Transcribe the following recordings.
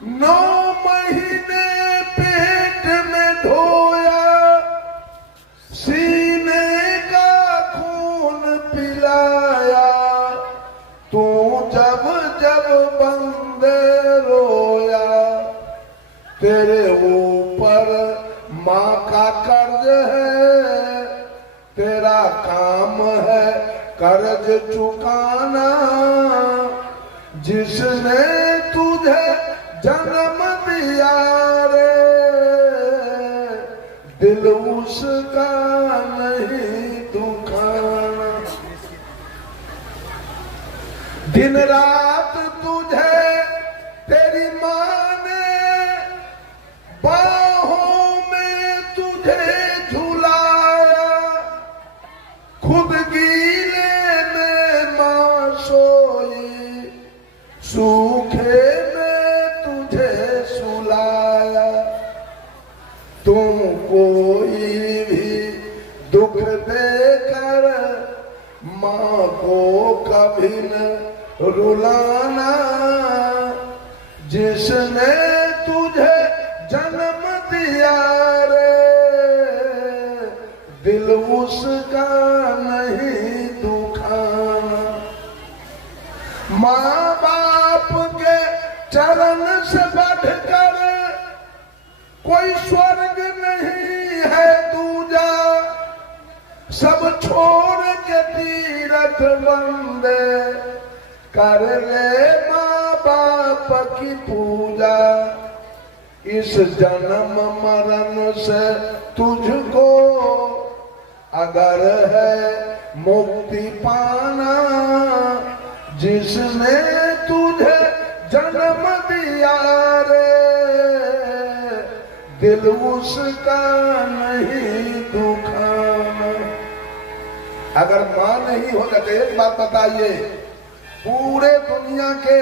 9 महीने पेट में ढोया, सीने का खून पिलाया, तू जब जब बंदे रोया, तेरे ऊपर माँ का कर्ज है, तेरा काम है कर्ज चुकाना। जिसने तुझे जन्म दिया रे, दिल उसका नहीं दुखाना। दिन रात तुझे तेरी माँ ने बाहों में तुझे झुलाया, खुद गीले में माँ सोई, सूखे में तुझे सुलाया। तुम कोई भी दुख देकर माँ को कभी न रुलाना। जिसने तुझे जन्म दिया रे, दिल उसका नहीं दुखाना। माँ बाप के चरण से बढ़कर कोई स्वर्ग नहीं है दूजा, सब छोड़ के तीरथ वंदे कर ले माँ बाप की पूजा। इस जन्म मरण से तुझको अगर है मुक्ति पाना, जिसने तुझे जन्म दिया रे, दिल उसका नहीं दुखाना। अगर मां नहीं होता तो एक बात बताइए, पूरे दुनिया के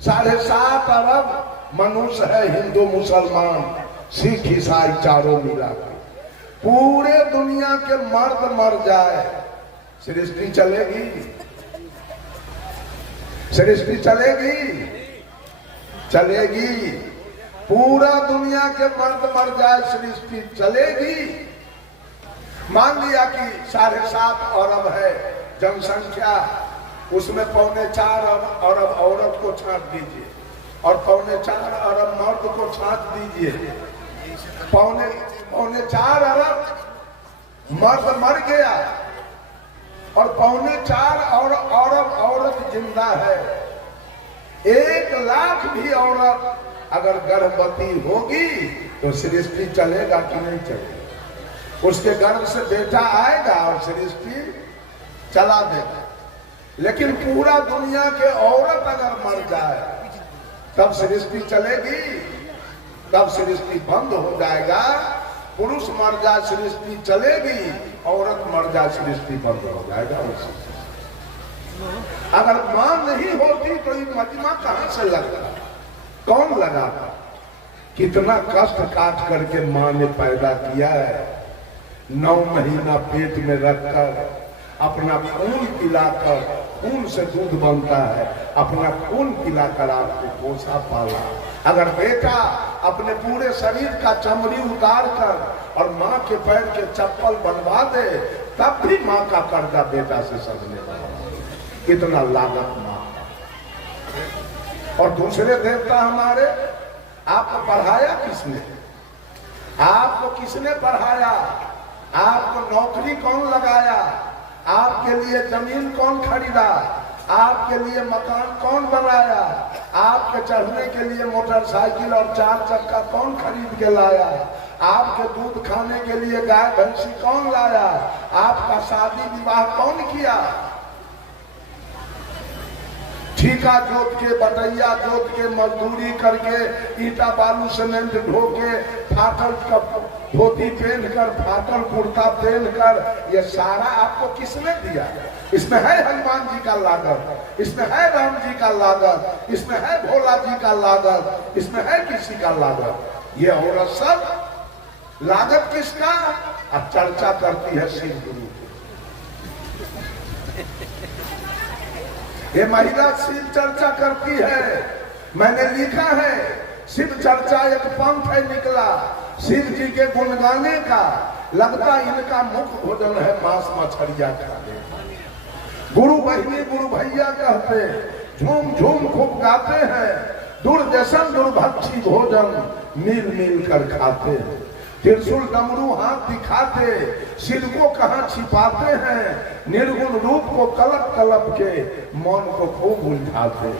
7.5 अरब मनुष्य है, हिंदू मुसलमान सिख ईसाई चारों मिला के, पूरे दुनिया के मर्द मर जाए, सृष्टि चलेगी? सृष्टि चलेगी? चलेगी। पूरा दुनिया के मर्द मर जाए, सृष्टि चलेगी? मान लिया कि 7.5 अरब है जनसंख्या, उसमें 4.25 अरब औरत को छांट दीजिए और 4.25 अरब मर्द को छांट दीजिए। 4.25 अरब मर्द मर गया और 4.25 अरब औरत जिंदा है। 1 लाख भी औरत अगर गर्भवती होगी तो सृष्टि चलेगा कि नहीं चलेगा? उसके गर्भ से बेटा आएगा और सृष्टि चला देगा। लेकिन पूरा दुनिया के औरत अगर मर जाए तब सृष्टि चलेगी? तब सृष्टि बंद हो जाएगा। पुरुष मर जाए सृष्टि चलेगी, औरत मर जाए सृष्टि बंद हो जाएगा। अगर मां नहीं होती तो ये मजमा कहां से लगता? कौन लगाता? कितना कष्ट काट करके मां ने पैदा किया है। 9 महीना पेट में रखकर अपना खून पिलाकर, खून से दूध बनता है, अपना खून पिलाकर आपको पोसा पाला। अगर बेटा अपने पूरे शरीर का चमड़ी उतार कर और माँ के पैर के चप्पल बनवा दे, तब भी माँ का कर्जा बेटा से समझने वाला। कितना लागत माँ। और दूसरे देवता हमारे, आपको पढ़ाया किसने? आपको किसने पढ़ाया? आपको नौकरी कौन लगाया? आपके लिए जमीन कौन खरीदा? आपके लिए मकान कौन बनाया? आपके चढ़ने के लिए मोटरसाइकिल और 4 चक्का कौन खरीद के लाया? आपके दूध खाने के लिए गाय भैंसी कौन लाया? आपका शादी विवाह कौन किया? ठीका जोत के, बटैया जोत के, मजदूरी करके, ईटा बालू सीमेंट ढो के, फाटल धोती पहनकर, फाटल कुर्ता पहनकर, ये सारा आपको किसने दिया? इसमें है हनुमान जी का लागत, इसमें है राम जी का लागत, इसमें है भोला जी का लागत, इसमें है किसी का लागत? ये औरत सब लागत किसका? अब चर्चा करती है शिव गुरु। ये महिला शिव चर्चा करती है, मैंने लिखा है शिव चर्चा एक पंथ है निकला, शिव जी के गुण गाने का, लगता इनका मुख्य भोजन है मांस मछलिया खाने। गुरु बहिनी गुरु भैया कहते, झूम झूम खूब गाते हैं, दुर्जसन दुर्भक्षी भोजन मिल मिल कर खाते हैं। त्रिशूल डमरू हाथ दिखाते, सिर को कहाँ छिपाते हैं, निर्गुण रूप को कलप कलप के मौन को खूब उलझाते।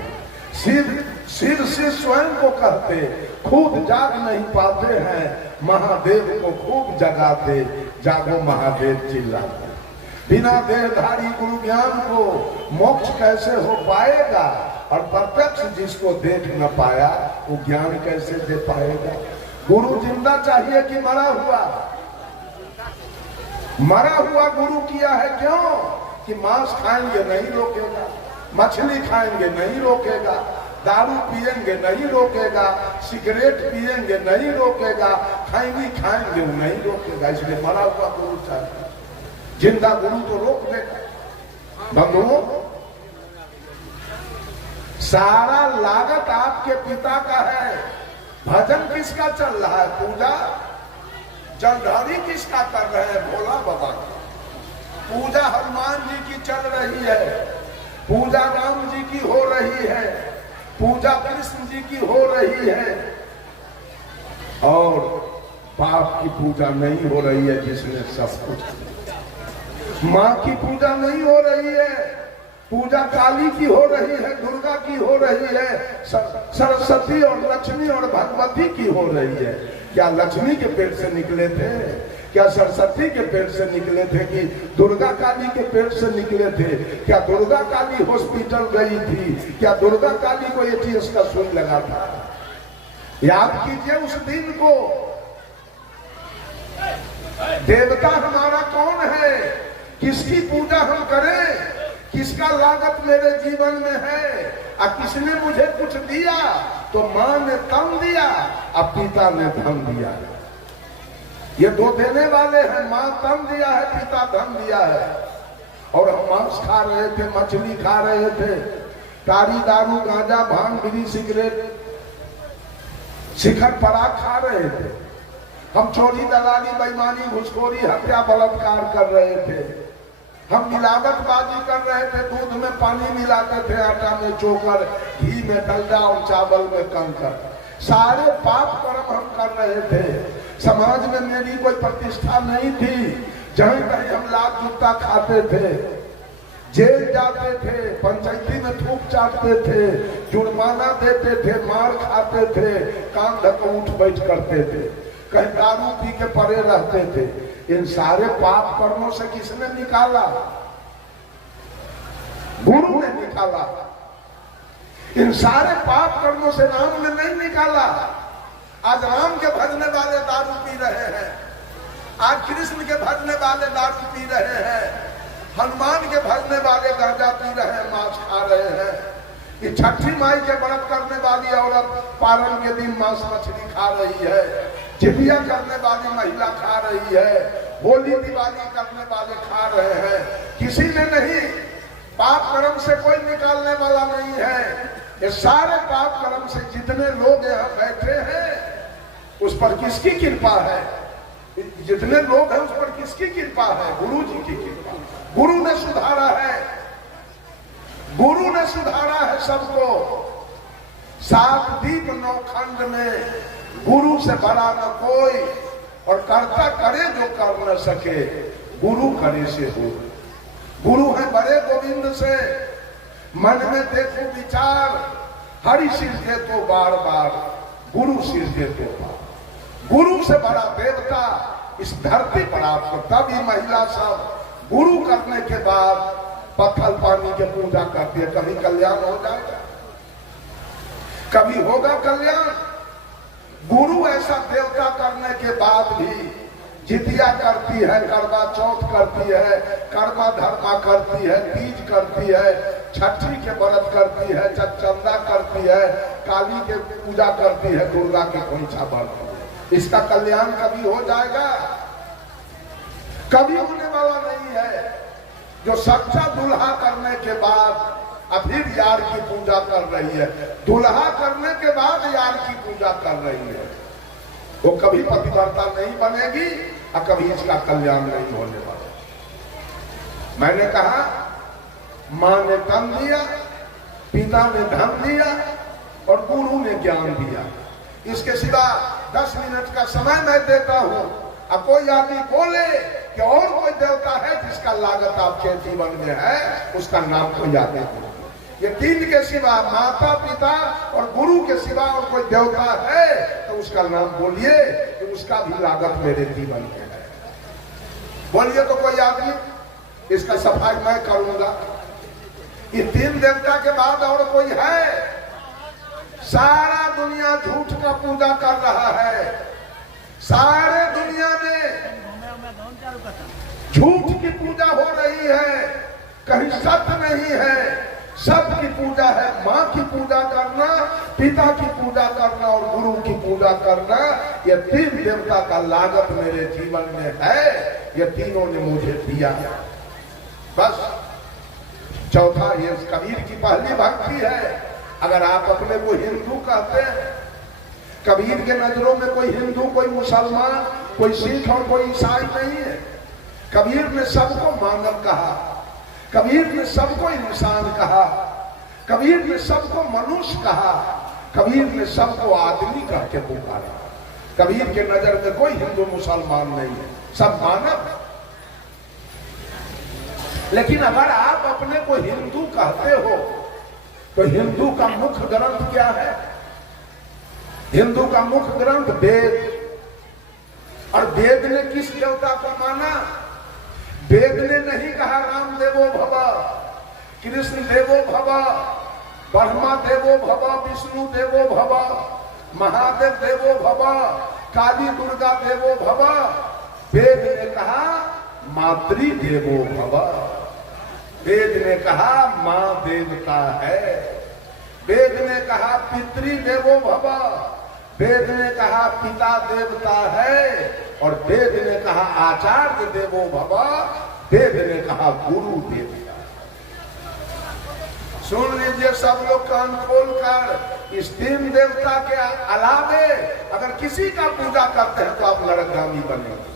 सिर से स्वयं को कहते, खुद जाग नहीं पाते हैं, महादेव को खूब जगाते, जागो महादेव चिल्लाते। बिना देहधारी गुरु ज्ञान को मोक्ष कैसे हो पाएगा, और प्रत्यक्ष जिसको देख न पाया वो ज्ञान कैसे दे पाएगा। गुरु जिंदा चाहिए कि मरा हुआ? मरा हुआ गुरु किया है, क्यों? कि मांस खाएंगे नहीं रोकेगा, मछली खाएंगे नहीं रोकेगा, दारू पिएंगे नहीं रोकेगा, सिगरेट पिएंगे नहीं रोकेगा, खैनी खाएंगे नहीं रोकेगा। इसलिए मरा हुआ गुरु चाहिए, जिंदा गुरु तो रोक देगा। बंधुओं, सारा लागत आपके पिता का है। भजन किसका चल रहा है? पूजा जलधारी किसका कर रहे हैं? भोला बाबा की। पूजा हनुमान जी की चल रही है, पूजा राम जी की हो रही है, पूजा कृष्ण जी की हो रही है, और बाप की पूजा नहीं हो रही है जिसने सब कुछ। माँ की पूजा नहीं हो रही है, पूजा काली की हो रही है, दुर्गा की हो रही है, सरस्वती और लक्ष्मी और भगवती की हो रही है। क्या लक्ष्मी के पेट से निकले थे? क्या सरस्वती के पेट से निकले थे? कि दुर्गा काली के पेट से निकले थे? क्या दुर्गा काली हॉस्पिटल गई थी? क्या दुर्गा काली को एटीएस का सुई लगा था? याद कीजिए उस दिन को। देवता हमारा कौन है? किसकी पूजा हम करें? किसका लागत मेरे जीवन में है? और किसने मुझे कुछ दिया? तो माँ ने तन दिया और पिता ने धन दिया। ये दो देने वाले हैं, माँ तन दिया है, पिता धन दिया है। और हम मांस खा रहे थे, मछली खा रहे थे, तारी दारू गांजा भांग बीड़ी सिगरेट शिखर पराग खा रहे थे। हम चोरी दलाली बेईमानी घुसखोरी हत्या बलात्कार कर रहे थे। हम मिलावटबाजी कर रहे थे, दूध में पानी मिलाते थे, आटा में चोकर, घी में डलडा और चावल में कंकर। सारे पाप कर्म हम कर रहे थे। समाज में मेरी कोई प्रतिष्ठा नहीं थी। जहीं कहीं हम लात जूता खाते थे, जेल जाते थे, पंचायती में थूक चाटते थे, जुर्माना देते थे, मार खाते थे, कान धक्का उठ बैठ करते थे, कहीं दारू पी के पड़े रहते थे। इन सारे पाप कर्मों से किसने निकाला? गुरु ने निकाला। इन सारे पाप कर्मों से राम ने नहीं निकाला। आज राम के भजने वाले दारू पी रहे हैं, आज कृष्ण के भजने वाले दारू पी रहे हैं, हनुमान के भजने वाले गांजा पी रहे हैं, मांस खा रहे हैं। ये छठी माई के व्रत करने वाली औरत पारण के दिन मांस मछली खा रही है, जितिया करने वाली महिला खा रही है, होली दिवाली करने वाले खा रहे हैं। किसी ने नहीं, पाप कर्म से कोई निकालने वाला नहीं है। ये सारे पाप कर्म से जितने लोग यहाँ बैठे हैं, उस पर किसकी कृपा है? जितने लोग हैं उस पर किसकी कृपा है? गुरु जी की कृपा। गुरु ने सुधारा है, गुरु ने सुधारा है सबको। 7 दीप 9 खंड में गुरु से बड़ा न कोई, और कर्ता करे जो कर न सके, गुरु करे से हो। गुरु है बड़े गोविंद से, मन में देखो विचार, हरि सिर दे तो बार बार, गुरु सिर दे तो बार। गुरु से बड़ा देवता इस धरती पर आपको। तब ये महिला सब गुरु करने के बाद पत्थर पानी के पूजा करती है। कभी कल्याण हो जाएगा, कभी होगा कल्याण। गुरु ऐसा देवता करने के बाद भी जितिया करती है, करवा चौथ करती है, कर्मा धर्मा करती है, तीज करती है, छठी के व्रत करती है, चंदा करती है, काली के पूजा करती है, दुर्गा के खोइछा भरती है। इसका कल्याण कभी हो जाएगा? कभी होने वाला नहीं है। जो सच्चा दुल्हा करने के बाद अब फिर यार की पूजा कर रही है। दुल्हा करने के बाद यार की पूजा कर रही है। वो कभी पतिव्रता नहीं बनेगी और कभी इसका कल्याण नहीं होने वाला। मैंने कहा मां ने तन दिया, पिता ने धन दिया और गुरु ने ज्ञान दिया। इसके सिवा 10 मिनट का समय मैं देता हूं। अब कोई आदमी बोले कि और कोई देवता है जिसका लागत आपके जीवन में है, उसका नाम कोई याद नहीं। ये 3 के सिवा, माता पिता और गुरु के सिवा और कोई देवता है तो उसका नाम बोलिए कि उसका भी लागत मेरे जीवन में है। बोलिए तो कोई आदमी, इसका सफाई मैं करूंगा। ये 3 देवता के बाद और कोई है? सारा दुनिया झूठ का पूजा कर रहा है। सारे दुनिया में झूठ की पूजा हो रही है, कहीं सत्य नहीं है। सत्य की पूजा है मां की पूजा करना, पिता की पूजा करना और गुरु की पूजा करना। ये 3 देवता का लागत मेरे जीवन में है। ये तीनों ने मुझे दिया। बस चौथा ये कबीर की पहली भक्ति है। अगर आप अपने को हिंदू कहते हैं, कबीर के नजरों में कोई हिंदू, कोई मुसलमान, कोई सिख और कोई ईसाई नहीं है। कबीर ने सबको मानव कहा, कबीर ने सबको इंसान कहा, कबीर ने सबको मनुष्य कहा, कबीर ने सबको आदमी कह के पुकारा। कबीर के नजर में कोई हिंदू मुसलमान नहीं है, सब मानव। लेकिन अगर आप अपने को हिंदू कहते हो तो हिंदू का मुख्य ग्रंथ क्या है? हिंदू का मुख्य ग्रंथ वेद। और वेद ने किस देवता को माना? वेद ने नहीं कहा राम देवो भव, कृष्ण देवो भव, ब्रह्मा देवो भव, विष्णु देवो भव, महादेव देवो भव, काली दुर्गा देवो भव। वेद ने कहा मातृ देवो भव। वेद ने कहा मां देवता है। वेद ने कहा पितृ देवो भव। वेद ने कहा पिता देवता है। और वेद ने कहा आचार्य देवो भव। वेद ने कहा गुरु देवता। सुन लीजिए सब लोग कान खोल कर, इस 3 देवता के अलावे अगर किसी का पूजा करते हैं तो आप नरकगामी बनेंगे।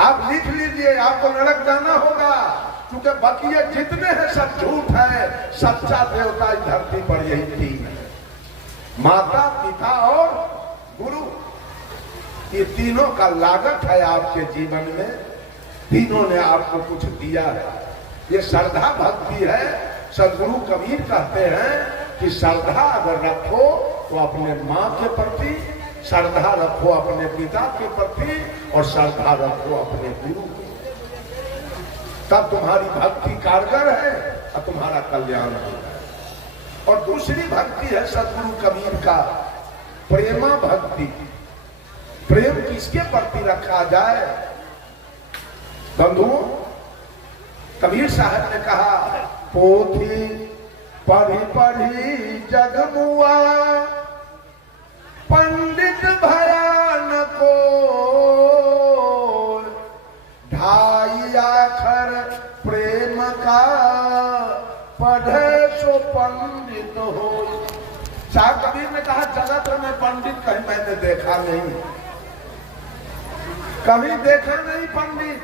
आप लिख लीजिए, आपको नरक जाना होगा, क्योंकि बकिए जितने हैं सब झूठ है। सच्चा देवता इस धरती पर यही 3 है, माता पिता और गुरु। ये तीनों का लागत है आपके जीवन में। तीनों ने आपको कुछ दिया है। ये श्रद्धा भक्ति है। सदगुरु कबीर कहते हैं कि श्रद्धा अगर रखो तो अपने माँ के प्रति, श्रद्धा रखो अपने पिता के प्रति और श्रद्धा रखो अपने गुरु के, तब तुम्हारी भक्ति कारगर है और तुम्हारा कल्याण होगा। और दूसरी भक्ति है सदगुरु कबीर का प्रेमा भक्ति। प्रेम किसके प्रति रखा जाए? बंधुओं, कबीर साहब ने कहा पोथी पढ़ी पढ़ी जगमुआ, पंडित भयान को ढाई आखर प्रेम का, पढ़े सो पंडित हो। शाह कबीर ने कहा जगत में पंडित कहीं मैंने देखा नहीं, कभी देखा नहीं पंडित।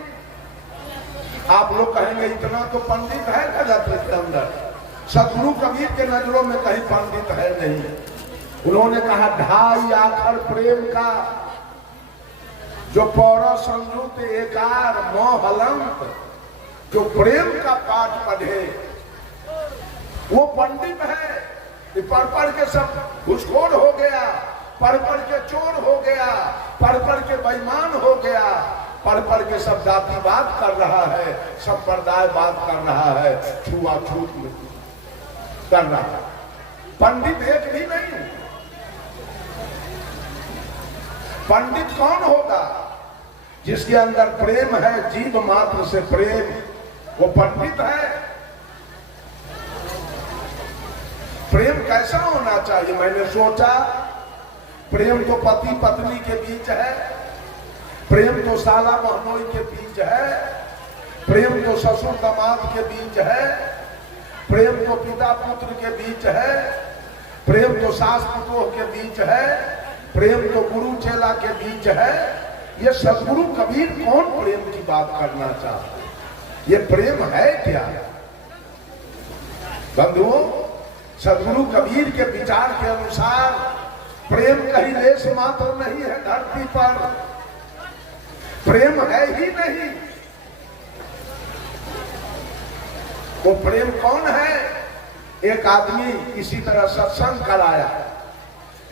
आप लोग कहेंगे इतना तो पंडित है जगत के अंदर। सदगुरु कबीर के नजरों में कहीं पंडित है नहीं। उन्होंने कहा ढाई आखर प्रेम का, जो पौरा संयुक्त एकार मोहलंत, जो प्रेम का पाठ पढ़े वो पंडित है। पढ़ पढ़ के सब घुसखोर हो गया, पढ़ पढ़ के चोर हो गया, पढ़ पढ़ के बेईमान हो गया, पढ़ पढ़ के सब जातिवाद कर रहा है, संप्रदायवाद कर रहा है, छुआछूत कर रहा है। पंडित एक भी नहीं। पंडित कौन होगा? जिसके अंदर प्रेम है, जीव मात्र से प्रेम, वो पंडित है। प्रेम कैसा होना चाहिए? मैंने सोचा प्रेम तो पति पत्नी के बीच है, प्रेम तो साला महनोई के बीच है, प्रेम तो ससुर दामाद के बीच है, प्रेम तो पिता पुत्र के बीच है, प्रेम तो सास पुतोह के बीच है, प्रेम तो गुरु चेला के बीच है। ये सदगुरु कबीर कौन प्रेम की बात करना चाहते? ये प्रेम है क्या? बंधुओं, सदगुरु कबीर के विचार के अनुसार प्रेम कहीं लेश मात्र नहीं है धरती पर, प्रेम है ही नहीं। वो प्रेम कौन है? एक आदमी इसी तरह सत्संग कराया,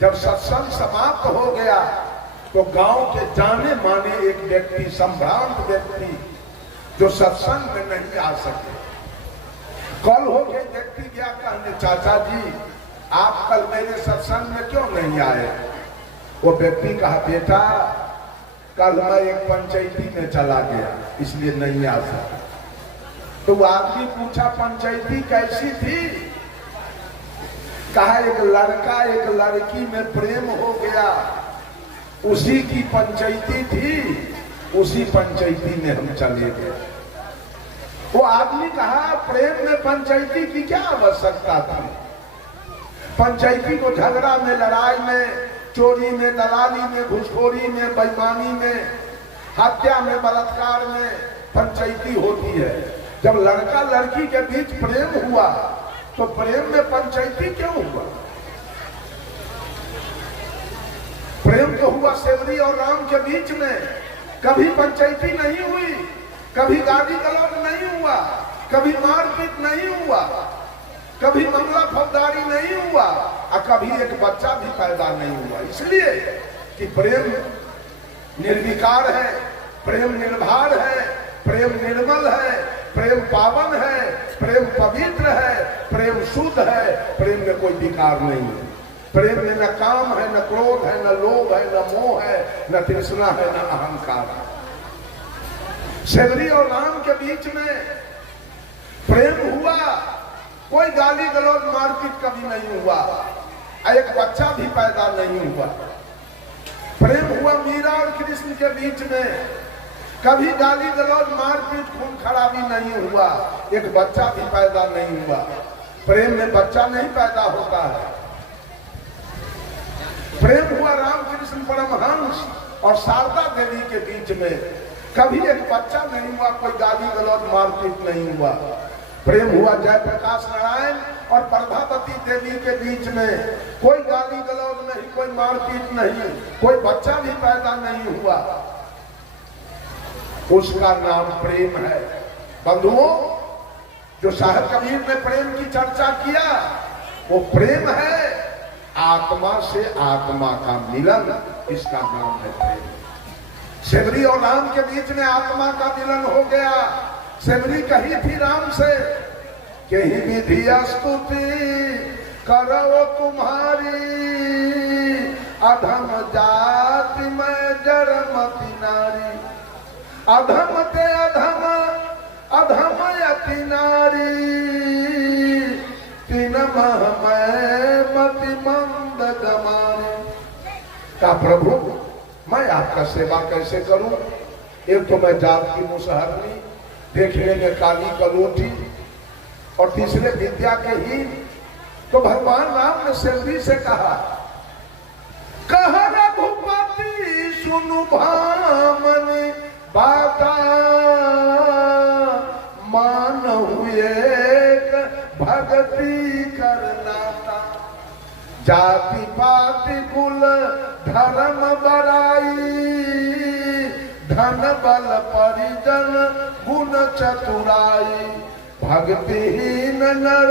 जब सत्संग समाप्त हो गया तो गांव के जाने माने एक व्यक्ति, संभ्रांत व्यक्ति जो सत्संग में नहीं आ सके, कल हो के व्यक्ति गया कहने, चाचा जी आप कल मेरे सत्संग में क्यों नहीं आए? वो व्यक्ति कहा, बेटा कल मैं एक पंचायती में चला गया इसलिए नहीं आ सका। तो आदमी पूछा, पंचायती कैसी थी? कहा, एक लड़का एक लड़की में प्रेम हो गया, उसी की पंचायती थी, उसी पंचायती में हम चले गए। वो आदमी कहा, प्रेम में पंचायती की क्या आवश्यकता थी? पंचायती को झगड़ा में, लड़ाई में, चोरी में, दलाली में, घुसखोरी में, बेईमानी में, हत्या में, बलात्कार में पंचायती होती है। जब लड़का लड़की के बीच प्रेम हुआ तो प्रेम में पंचायती क्यों हुआ? प्रेम तो हुआ सेवरी और राम के बीच में, कभी पंचायती नहीं हुई, कभी गाली गलौज नहीं हुआ, कभी मारपीट नहीं हुआ, कभी मामला फौजदारी नहीं हुआ, और कभी एक बच्चा भी पैदा नहीं हुआ। इसलिए कि प्रेम निर्विकार है, प्रेम निर्भर है, प्रेम निर्मल है, प्रेम पावन है, प्रेम पवित्र है, प्रेम शुद्ध है, प्रेम में कोई विकार नहीं है। प्रेम में न काम है, न क्रोध है, न लोभ है, न मोह है, न तृष्णा है, न अहंकार है। सेवरी और राम के बीच में प्रेम हुआ, कोई गाली गलौज मारपीट कभी नहीं हुआ, एक बच्चा भी पैदा नहीं हुआ। प्रेम हुआ मीरा और कृष्ण के बीच में, कभी गाली गलौज मारपीट खून खराबी नहीं हुआ, एक बच्चा भी पैदा नहीं हुआ। प्रेम में बच्चा नहीं पैदा होता है। प्रेम हुआ रामकृष्ण परमहंस और शारदा देवी के बीच में, कभी एक बच्चा नहीं हुआ, कोई गाली गलौज मारपीट नहीं हुआ। प्रेम हुआ जयप्रकाश नारायण और प्रभावती देवी के बीच में, कोई गाली गलौज नहीं, कोई मारपीट नहीं, कोई बच्चा भी पैदा नहीं हुआ। उसका नाम प्रेम है। बंधुओं, जो साहब कबीर ने प्रेम की चर्चा किया वो प्रेम है, आत्मा से आत्मा का मिलन, इसका नाम है प्रेम। सेवरी और राम के बीच में आत्मा का मिलन हो गया। सेवरी कही थी राम से कि ही विधि स्तुति करो तुम्हारी, अधम जाति में जड़मति नारी, अधम ते अधम अधम यति नारी, तीन मह मैं मति मंद गमारी। का प्रभु मैं आपका सेवा कैसे करूं? एक तो मैं जात की मुसहरनी, देखने में काली कलोटी, और तीसरे विद्या के हीन। तो भगवान राम ने सेवरी से कहा, कहा रघुपति सुनु भामनि बाता, मान हुए भगति करनाता, जाति पाति कुल धर्म बड़ाई, धन बल परिजन गुण चतुराई, भक्तिहीन नर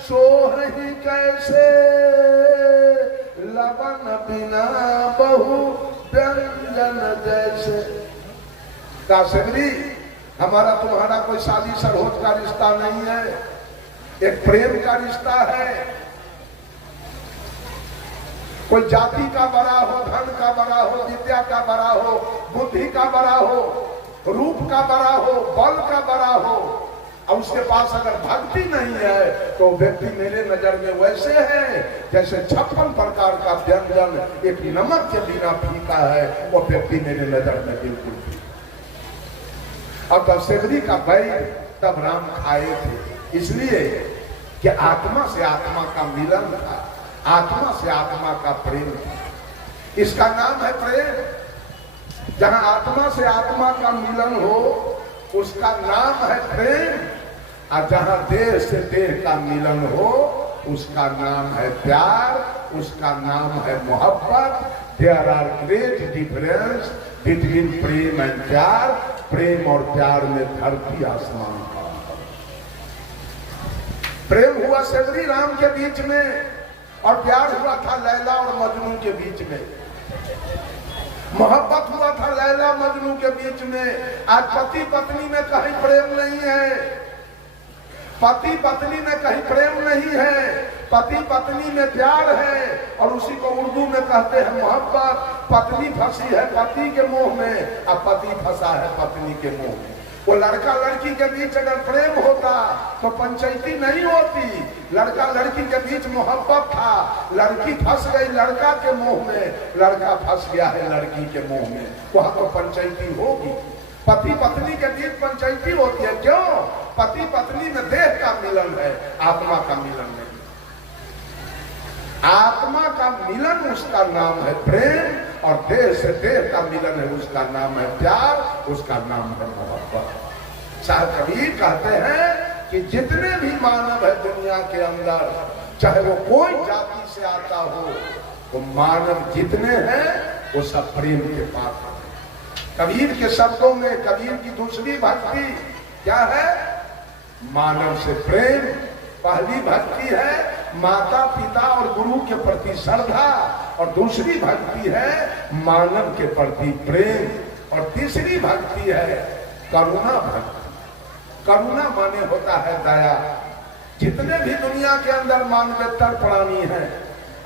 सोहि कैसे, लवन बिना बहु व्यंजन जैसे। सेवरी, हमारा तुम्हारा कोई शादी सरहोज का रिश्ता नहीं है, एक प्रेम का रिश्ता है। कोई जाति का बड़ा हो, धन का बड़ा हो, विद्या का बड़ा हो, बुद्धि का बड़ा हो, रूप का बड़ा हो, बल का बड़ा हो, और उसके पास अगर भक्ति नहीं है तो व्यक्ति मेरे नजर में वैसे है जैसे 56 प्रकार का व्यंजन एक नमक के बिना फीका है। वो व्यक्ति मेरे नजर में बिल्कुल फीका। अब तब सेवरी का बैर तब राम खाए थे, इसलिए कि आत्मा से आत्मा का मिलन था, आत्मा से आत्मा का प्रेम था। इसका नाम है प्रेम। जहां आत्मा से आत्मा का मिलन हो उसका नाम है प्रेम, और जहां देह से देह का मिलन हो उसका नाम है प्यार, उसका नाम है मोहब्बत। There are great difference between prem and pyaar. प्रेम और प्यार में धरती आसमान का। प्रेम हुआ श्री राम के बीच में और प्यार हुआ था लैला और मजनू के बीच में। मोहब्बत हुआ था लैला मजनू के बीच में। आज पति पत्नी में कहीं प्रेम नहीं है, पति पत्नी में कहीं प्रेम नहीं है, पति पत्नी में प्यार है और उसी को उर्दू में कहते हैं मोहब्बत। पत्नी फंसी है पति के मोह में और पति फंसा है पत्नी के मोह में। वो लड़का लड़की के बीच अगर प्रेम होता तो पंचायती नहीं होती। लड़का लड़की के बीच मोहब्बत था, लड़की फंस गई लड़का के मोह में, लड़का फंस गया है लड़की के मोह में, वहां तो पंचायती होगी। पति पत्नी के बीच पंचायती होती है, क्यों? पति पत्नी में देह का मिलन है, आत्मा का मिलन नहीं। आत्मा का मिलन उसका नाम है प्रेम, और देह से देह का मिलन है उसका नाम है प्यार, उसका नाम है मोहब्बत। साहब कबीर कहते हैं कि जितने भी मानव है दुनिया के अंदर, चाहे वो कोई जाति से आता हो, वो मानव जितने हैं वो सब प्रेम के पात्र हैं। कबीर के शब्दों में कबीर की दूसरी भक्ति क्या है? मानव से प्रेम। पहली भक्ति है माता पिता और गुरु के प्रति श्रद्धा, और दूसरी भक्ति है मानव के प्रति प्रेम, और तीसरी भक्ति है करुणा भक्ति। करुणा माने होता है दया। जितने भी दुनिया के अंदर मानवेतर प्राणी हैं,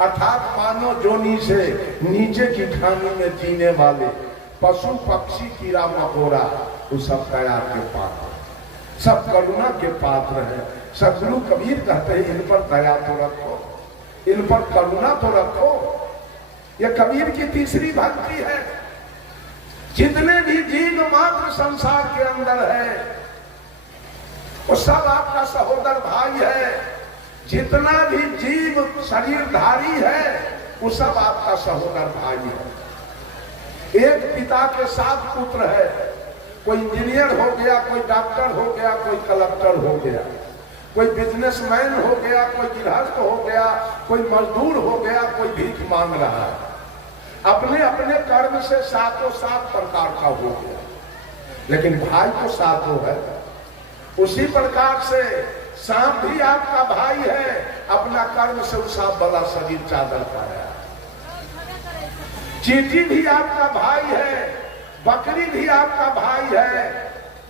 अर्थात मानव जोनी से नीचे की खानी में जीने वाले पशु पक्षी कीड़ा मकोड़ा, वो सब दया के पात्र, सब करुणा के पात्र हैं। सदगुरु कबीर कहते हैं इन पर दया तो रखो, इन पर करुणा तो रखो। यह कबीर की तीसरी भक्ति है। जितने भी जीव मात्र संसार के अंदर है वो सब आपका सहोदर भाई है। जितना भी जीव शरीरधारी है वो सब आपका सहोदर भाई है। एक पिता के 7 पुत्र है, कोई इंजीनियर हो गया, कोई डॉक्टर हो गया, कोई कलेक्टर हो गया, कोई बिजनेसमैन हो गया, कोई गृहस्थ हो गया, कोई मजदूर हो गया, कोई भीख मांग रहा है। अपने अपने कर्म से 7 प्रकार का हो गया, लेकिन भाई तो 7 है। उसी प्रकार से सांप भी आपका भाई है, अपना कर्म से उस सांप वाला शरीर चादर पाया। चींटी भी आपका भाई है, बकरी भी आपका भाई है,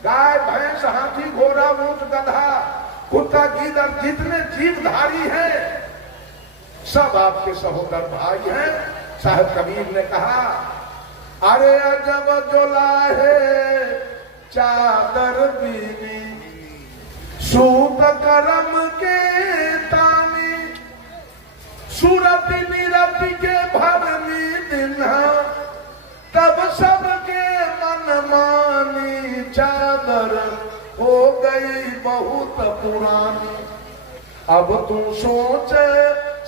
गाय भैंस हाथी घोड़ा ऊंट गधा कुत्ता गीदड़ जितने जीवधारी हैं सब आपके सहोदर भाई हैं। साहब कबीर ने कहा, अरे अजब जोला है चादर बीनी, सूत करम के तानी, सूरत निरत के भरनी दिन्हा, तब सबके मन मानी चादर हो गई बहुत पुरानी। अब तू सोच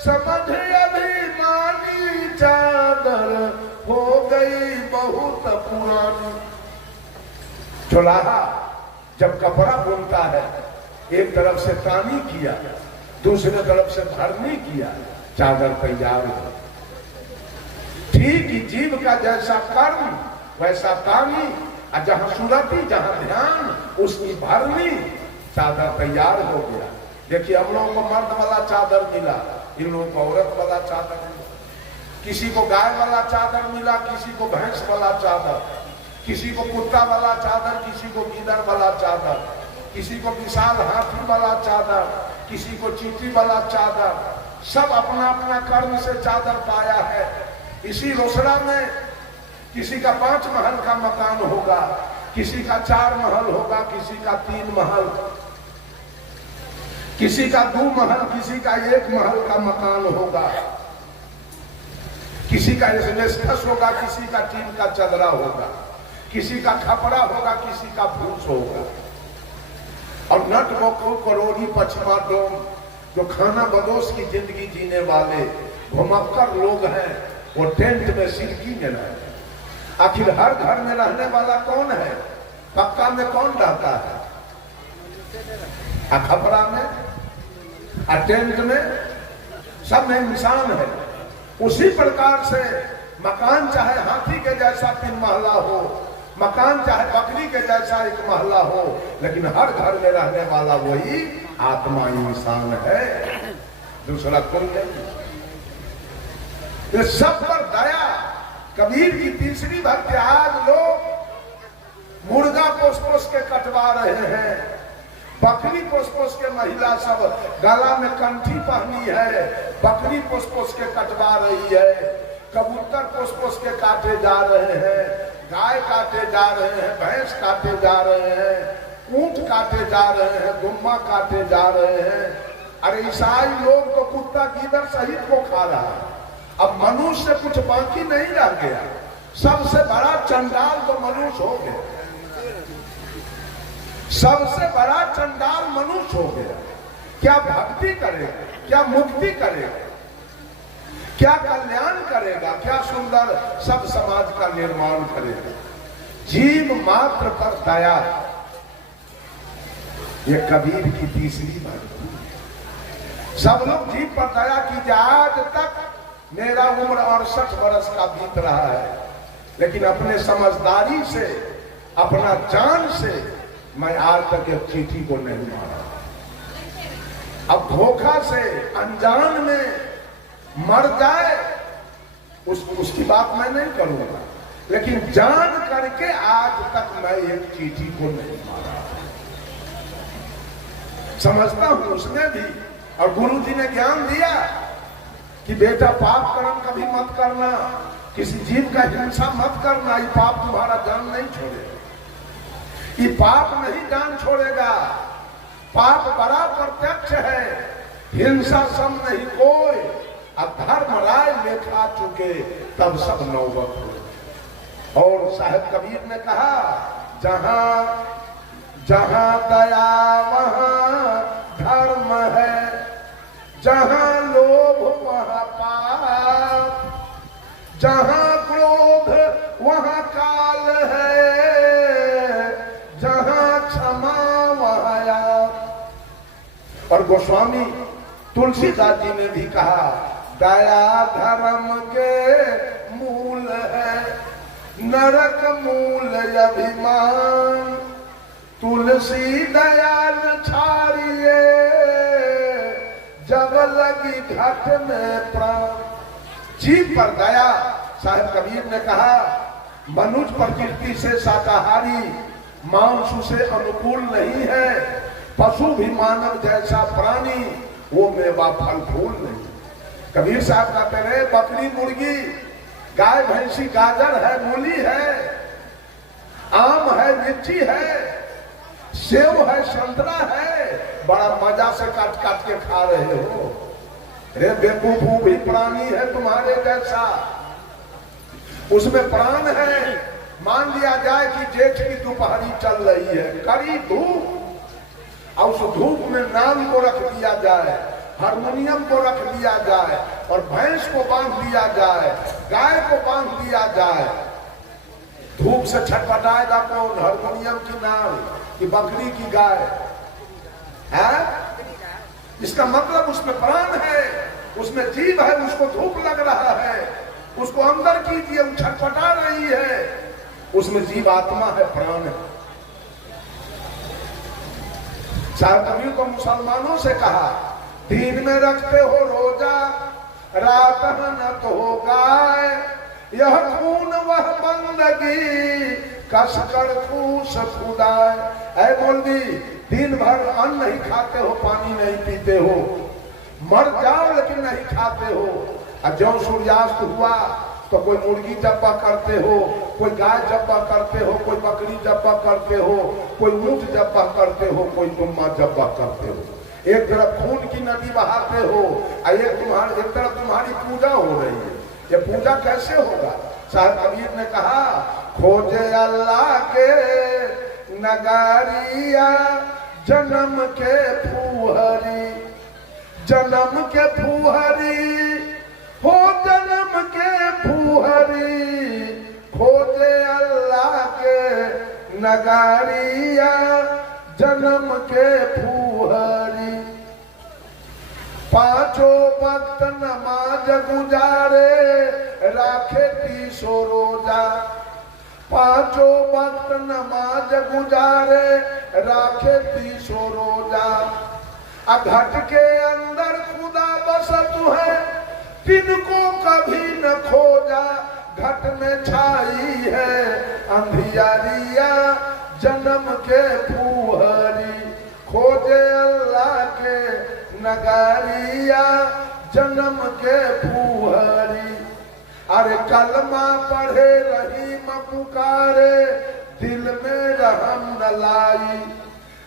समझ अभिमानी, चादर हो गई बहुत पुरानी। चौलाहा जब कपड़ा बुनता है, एक तरफ से तानी किया, दूसरे तरफ से भरनी किया, चादर तैयार हो। ठीक जीव का जैसा कर्म वैसा तानी, और जहां सूरती जहां ध्यान उसकी भरनी, चादर तैयार हो गया। देखिए हम लोगों को मर्द वाला चादर मिला, इन लोगों को औरत वाला चादर मिला। किसी को गाय वाला चादर मिला, किसी को भैंस वाला चादर, किसी को कुत्ता वाला चादर, किसी को गीदड़ वाला चादर, किसी को विशाल हाथी वाला चादर, किसी को चींटी वाला चादर। सब अपना अपना कर्म से चादर पाया है। इसी रोसड़ा में किसी का 5 महल का मकान होगा, किसी का 4 महल होगा, किसी का 3 महल, किसी का 2 महल, किसी का 1 महल का मकान होगा, किसी का एस्बेस्टस होगा, किसी का टीन का चदरा होगा, किसी का खपड़ा होगा, किसी का फूस होगा। और नट बकुल करोड़ी पछमा डोम जो खाना बदोश की जिंदगी जीने वाले घुमक्कर लोग हैं, वो टेंट में सिरकी में रहते। आखिर हर घर में रहने वाला कौन है? पक्का में कौन रहता है? खपरा में, टेंट में, सब में इंसान है। उसी प्रकार से मकान चाहे हाथी के जैसा 3 महला हो, मकान चाहे बकरी के जैसा 1 महला हो, लेकिन हर घर में रहने वाला वही आत्मा इंसान है, दूसरा कोई नहीं। ये सब पर दया। कबीर की तीसरी भक्ति। आज लोग मुर्गा पोस के कटवा रहे हैं, बकरी पोस के महिला सब गला में कंठी पहनी है, बकरी पोस के कटवा रही है, कबूतर पोस के काटे जा रहे हैं, गाय काटे जा रहे हैं, भैंस काटे जा रहे हैं, ऊंट काटे जा रहे हैं, गुम्मा काटे जा रहे हैं। अरे ईसाई लोग तो कुत्ता गीदड़ सहित को खा रहा है। अब मनुष्य कुछ बाकी नहीं रह गया। सबसे बड़ा चंडाल तो मनुष्य हो गया, सबसे बड़ा चंडाल मनुष्य हो गया। क्या भक्ति करेगा, क्या मुक्ति करेगा, क्या कल्याण करेगा, क्या सुंदर सब समाज का निर्माण करेगा? जीव मात्र पर दया, ये कबीर की तीसरी भक्ति। सब लोग जीव पर दया कीजिए। आज तक मेरा उम्र 68 वर्ष का बीत रहा है, लेकिन अपने समझदारी से, अपना जान से मैं आज तक एक चींटी को नहीं मारा। अब धोखा से अनजान में मर जाए उसकी बात मैं नहीं करूंगा, लेकिन जान करके आज तक मैं एक चींटी को नहीं मारा। समझता हूं उसने भी, और गुरु जी ने ज्ञान दिया कि बेटा पाप कर्म कभी मत करना, किसी जीव का हिंसा मत करना, ये पाप तुम्हारा जान नहीं छोड़ेगा, ये पाप नहीं जान छोड़ेगा। पाप बड़ा प्रत्यक्ष है, हिंसा सम नहीं कोई, अब धर्म राय लेखा चुके तब सब नौबत हो। और साहब कबीर ने कहा, जहां जहां दया वहां धर्म है, जहां लोभ वहां पाप, जहां क्रोध वहां काल है, जहां क्षमा वहां याद। और गोस्वामी तुलसीदास जी ने भी कहा, दया धर्म के मूल है, नरक मूल अभिमान, तुलसी दयाल छाड़िए, जब लगी घट में प्राण। जीव पर दया। साहब कबीर ने कहा, मनुष्य प्रकृति से शाकाहारी, मांस से अनुकूल नहीं है, पशु भी मानव जैसा प्राणी, वो मेवा फल फूल नहीं। कबीर साहब कहते रहे, बकरी मुर्गी, गाय भैंसी, गाजर है, मूली है, आम है, लीची है, सेव है, संतरा है, बड़ा मजा से काट काट के खा रहे हो। रे बेवकूफ भी प्राणी है तुम्हारे जैसा, उसमें प्राण है। मान लिया जाए कि जेठ की दोपहरी चल रही है, कड़ी धूप, और उस धूप में नाम को रख दिया जाए, हारमोनियम को रख दिया जाए, और भैंस को बांध दिया जाए, गाय को बांध दिया जाए, धूप से छटपटाएगा कौन? हारमोनियम की नाल कि बकरी की गाय है? इसका मतलब उसमें प्राण है, उसमें जीव है, उसको धूप लग रहा है, उसको अंदर कीजिए, वो छटपटा रही है, उसमें जीव आत्मा है, प्राण है। साहब कबीर को मुसलमानों से कहा, दिन में रखते हो रोजा, रात न तो गाय, यह खून वह बंदगी, कसकर फूस खुदाए। ऐ मौलवी, दिन भर अन्न नहीं खाते हो, पानी नहीं पीते हो, मर जाओ लेकिन नहीं खाते हो, और जब सूर्यास्त हुआ तो कोई मुर्गी जब्बा करते हो, कोई गाय जब्बा करते हो, कोई बकरी जब्बा करते हो, कोई ऊंट जब्बा करते हो, कोई गुम्मा जब्बा करते हो। एक तरफ खून की नदी बहाते हो, और एक तरफ तुम्हारी पूजा हो रही है। ये पूजा कैसे होगा? साहब कबीर ने कहा, खोजे अल्लाह के नगारिया, जन्म के फूहरी, जन्म के फूहरी हो जन्म के फूहरी खोजे अल्लाह के नगारिया जन्म के फूहरी। पांचों वक्त नमाज गुजारे राखे 30 रोजा। पांचों वक्त नमाज गुजारे राखे 30 रोजा। घट के अंदर खुदा बसत है तिनको कभी न खोजा। घट में छाई है अंधियारिया जन्म के फूहरी खोजे अल्लाह के नगारिया जन्म के फूहरी। अरे कलमा पढ़े रहीम पुकारे दिल में रहम न लाई।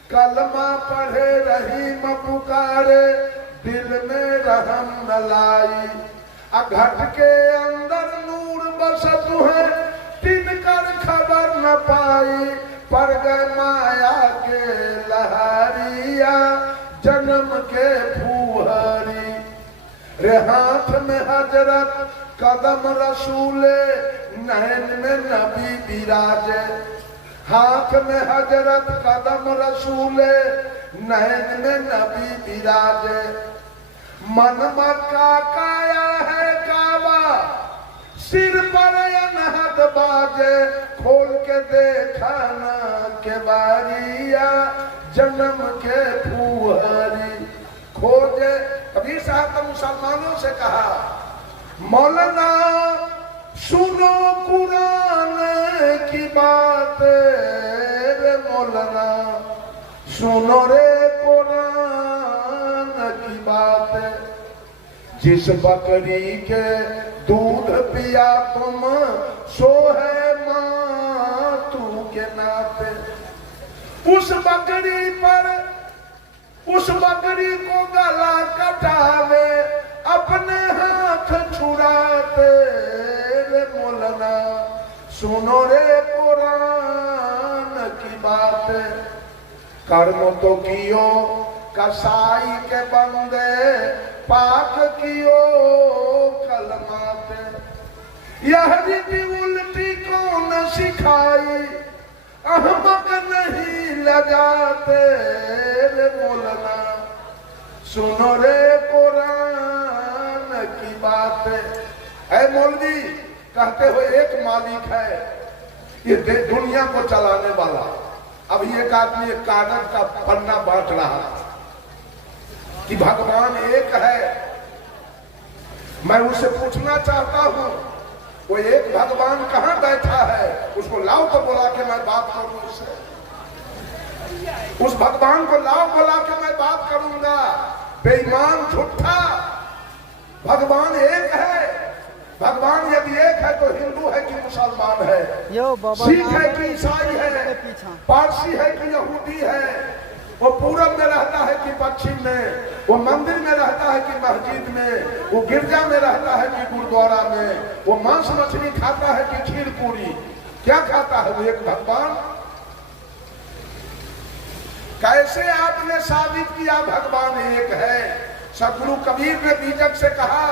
कलमा पढ़े रहीम पुकारे दिल में रहम न लाई। घट के अंदर नूर बसत है तिनकर खबर न पाई। पर गए माया के लहरिया जन्म के फूहरी। रे हाथ में हजरत कदम रसूले नैन में नबी विराजे। हाथ में हजरत कदम रसूले नैन में नबी विराजे। मन मक्का काया है काबा सिर पर अनहद बाजे। खोल के देखा ना के बारिया जन्म के फूहरी खोजे। कबीर साहब ने मुसलमानों से कहा मौलाना सुनो कुरान की बात रे मौलाना सुनो रे कुरान की बात। जिस बकरी के दूध पिया तुम सो है मां तू के नाते। उस बकरी पर उस बकरी को गला कटावे अपने हाथ छुड़ाते रे मौलाना सुनो रे कुरान की बात। कर्म तो कियो कसाई के बंदे पाक कियो कलमाते। यह रीति उल्टी कौन सिखाई अहमक नहीं लगाते रे मौलाना सुनो रे कुरान की बात। है मौलवी कहते हुए एक मालिक है ये दुनिया को चलाने वाला। अभी एक आदमी एक कागज का पन्ना बांट रहा कि भगवान एक है। मैं उसे पूछना चाहता हूं वो एक भगवान कहां बैठा है उसको लाओ तो बुला के मैं बात करूं उससे। उस भगवान को लाओ बुला के मैं बात करूंगा। बेईमान झूठा भगवान एक है। भगवान यदि एक है तो हिंदू है कि मुसलमान है, सिख है कि ईसाई है, पारसी है कि यहूदी है, वो पूरब में रहता है कि पश्चिम में, वो मंदिर में रहता है कि मस्जिद में, वो गिरजा में रहता है कि गुरुद्वारा में, वो मांस मछली खाता है कि खीर पूरी, क्या खाता है वो एक भगवान। कैसे आपने साबित किया भगवान एक है। सदगुरु कबीर ने बीजक से कहा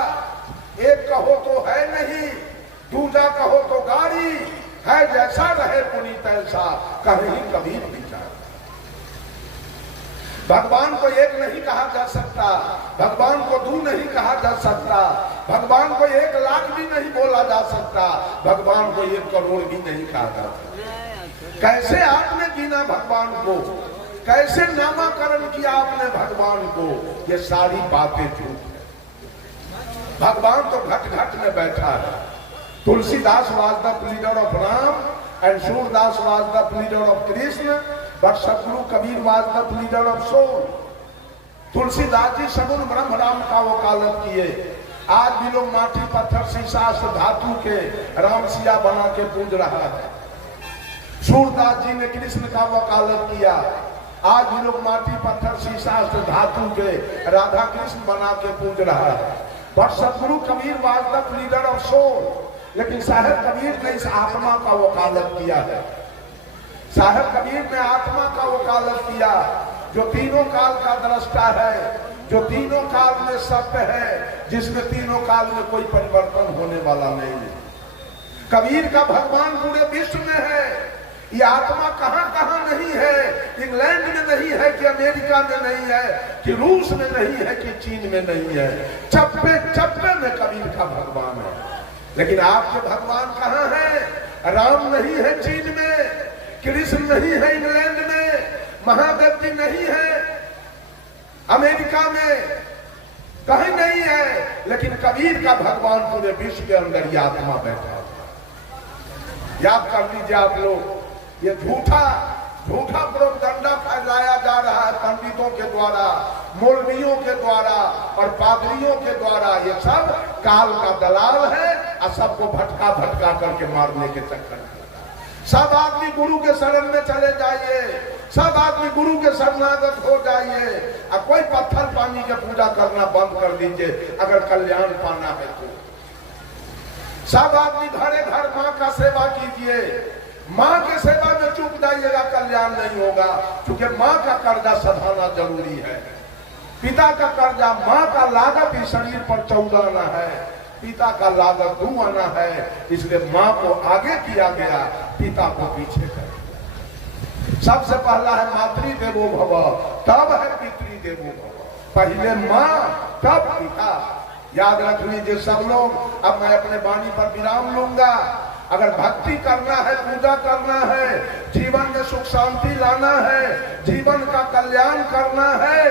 एक कहो तो है नहीं, दूजा कहो तो गाड़ी है, जैसा रहे पुनीत ऐसा कहीं कबीर बीजा। भगवान को एक नहीं कहा जा सकता, भगवान को दो नहीं कहा जा सकता, भगवान को 1 लाख भी नहीं बोला जा सकता, भगवान को 1 करोड़ भी नहीं कहा जा सकता। कैसे आपने गिना भगवान को, कैसे नामाकरण किया आपने भगवान को, ये सारी बातें झूठ है। भगवान तो घट घट में बैठा है। Tulsidas was the pleader of Ram and Surdas was the pleader of Krishna, but Satguru Kabir was the pleader of soul. Tulsidas ji सगुन ब्रह्म राम का वकालत किए। आज भी लोग माटी पत्थर शीशा धातु के राम सिया बना के पूज रहा है। सूरदास जी ने कृष्ण का वकालत किया। आज भी लोग माटी पत्थर शीशा धातु के राधा कृष्ण बना के पूज रहा है। But Satguru Kabir was the pleader of soul. लेकिन साहेब कबीर ने इस आत्मा का वकालत किया है। साहेब कबीर ने आत्मा का वकालत किया जो तीनों काल का दृष्टा है, जो तीनों काल में सत्य है, जिसमें तीनों काल में कोई परिवर्तन होने वाला नहीं है। कबीर का भगवान पूरे विश्व में है। ये आत्मा कहां कहां नहीं है, इंग्लैंड में नहीं है कि अमेरिका में नहीं है कि रूस में नहीं है कि चीन में नहीं है, चप्पे चप्पे में कबीर का भगवान है। लेकिन आपके भगवान कहां है? राम नहीं है चीन में, कृष्ण नहीं है इंग्लैंड में, महादेव जी नहीं है अमेरिका में, कहीं नहीं है। लेकिन कबीर का भगवान पूरे विश्व के अंदर ये आत्मा बैठा है। याद कर लीजिए आप लोग, ये झूठा प्रोपगंडा फैलाया जा रहा है पंडितों के द्वारा, मौलवियों के द्वारा और पादरियों के द्वारा। ये सब काल का दलाल है और सबको भटका भटका करके मारने के चक्कर में। सब आदमी गुरु के शरण में चले जाइए, सब आदमी गुरु के शरणागत हो जाइए और कोई पत्थर पानी की पूजा करना बंद कर दीजिए अगर कल्याण पाना है तो। सब आदमी घरे घर माँ का सेवा कीजिए, माँ के सेवा में चूक जाइएगा कल्याण नहीं होगा, क्योंकि माँ का कर्जा सधाना जरूरी है। पिता का कर्जा, माँ का लागत इस शरीर पर 14 आना है, पिता का लागत 2 आना है। इसलिए माँ को आगे किया गया, पिता को पीछे कर दिया। सबसे पहला है मातृदेवो भव, तब है पितृदेवो भव। पहले माँ तब पिता। याद रख लीजिए सब लोग। अब मैं अपने वाणी पर विराम लूंगा। अगर भक्ति करना है, पूजा करना है, जीवन में सुख शांति लाना है, जीवन का कल्याण करना है,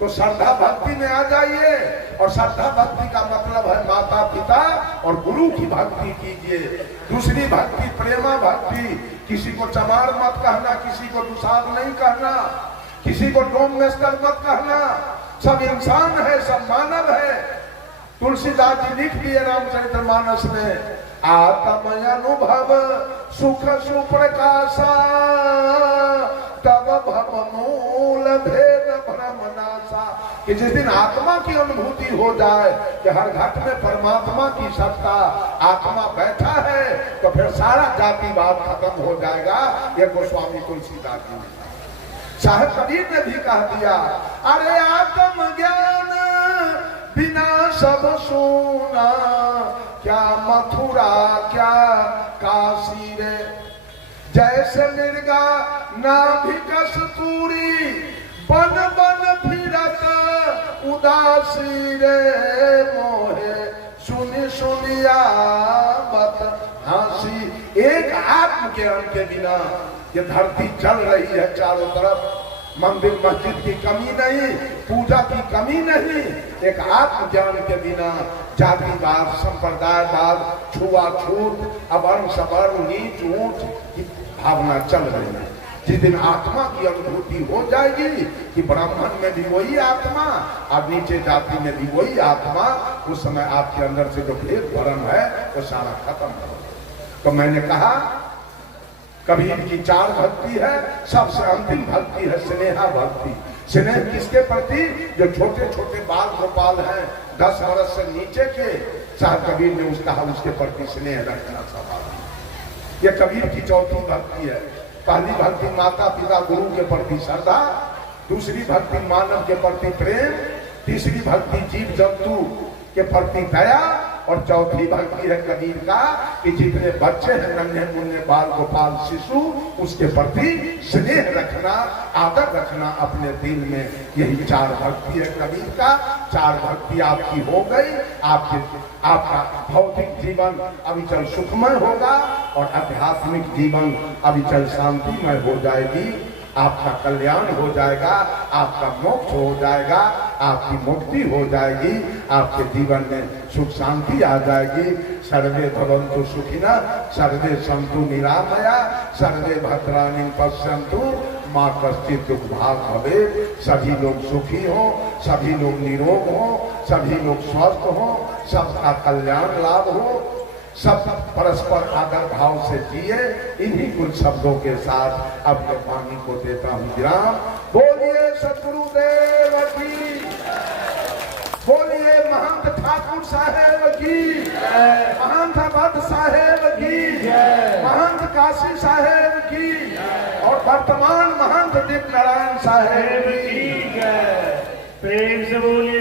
तो श्रद्धा भक्ति में आ जाइए। और श्रद्धा भक्ति का मतलब है माता पिता और गुरु की भक्ति कीजिए। दूसरी भक्ति प्रेमा भक्ति। किसी को चमार मत कहना, किसी को दुसाध नहीं कहना, किसी को डोममेस्टर मत कहना। सब इंसान है, सब मानव है। तुलसीदास जी लिख दिए रामचरितमानस में, आत्म अनुभव सुख सुप्रकाशा, तब भव मूल भेद भ्रम नाशा। कि जिस दिन आत्मा की अनुभूति हो जाए कि हर घट में परमात्मा की सत्ता, आत्मा बैठा है, तो फिर सारा जातिवाद खत्म हो जाएगा। ये गोस्वामी तुलसीदास जी ने, साहब कबीर ने भी कह दिया, अरे आत्म ज्ञान बिना सब सोना, क्या मथुरा क्या काशी रे। जैसे मिर्गा नाभि कस्तूरी, बन बन फिरत उदासी रे। मोहे सुनि सुनिया बत हंसी। एक आत्म ज्ञान के बिना ये धरती चल रही है चारों तरफ। मंदिर मस्जिद की कमी नहीं, पूजा की कमी नहीं। एक आत्मज्ञान के बिना जातिवाद, संप्रदायवाद, छुआछूत, अवर्ण सवर्ण, नीच ऊंच की भावना चल रही है। जिस दिन आत्मा की अनुभूति हो जाएगी कि ब्राह्मण में भी वही आत्मा और नीचे जाति में भी वही आत्मा, उस समय आपके अंदर से जो भेद भरम है वो सारा खत्म हो। तो मैंने कहा कबीर की 4 भक्ति है। सबसे अंतिम भक्ति है स्नेहा भक्ति। स्नेह किसके प्रति? जो छोटे छोटे बाल गोपाल हैं, 10 वर्ष से नीचे के, साहब कबीर ने उसके प्रति स्नेह रखना स्वाभाविक। ये कबीर की 4थी भक्ति है। पहली भक्ति माता पिता गुरु के प्रति श्रद्धा, दूसरी भक्ति मानव के प्रति प्रेम, तीसरी भक्ति जीव जंतु के प्रति दया, और चौथी भक्ति है कबीर का कि जितने बच्चे हैं, नन्हे मुन्ने बाल गोपाल शिशु, उसके प्रति स्नेह रखना, आदर रखना अपने दिल में। यही 4 भक्ति है कबीर का। 4 भक्ति आपकी हो गई, आपका भौतिक जीवन अविचल सुखमय होगा और आध्यात्मिक जीवन अविचल शांतिमय हो जाएगी। आपका कल्याण हो जाएगा, आपका मोक्ष हो जाएगा, आपकी मुक्ति हो जाएगी, आपके जीवन में सुख शांति आ जाएगी। सर्वे भवन्तु सुखिनः, सर्वे सन्तु निरामया, सर्वे भद्राणि पश्यन्तु माँ कश्चित् दुर्भाग भवेत्। सभी लोग सुखी हो, सभी लोग निरोग हो, सभी लोग स्वस्थ हो, सबका कल्याण लाभ हो, सब परस्पर आदर भाव से जिए। इन्हीं कुछ शब्दों के साथ अपने वाणी को देता हूँ विराम। बोलिए सतगुरुदेव की, बोलिए महंत ठाकुर साहेब की, महंत भट्ट साहेब की, महंत काशी साहेब की और वर्तमान महंत दीप नारायण साहेब की। प्रेम से बोलिए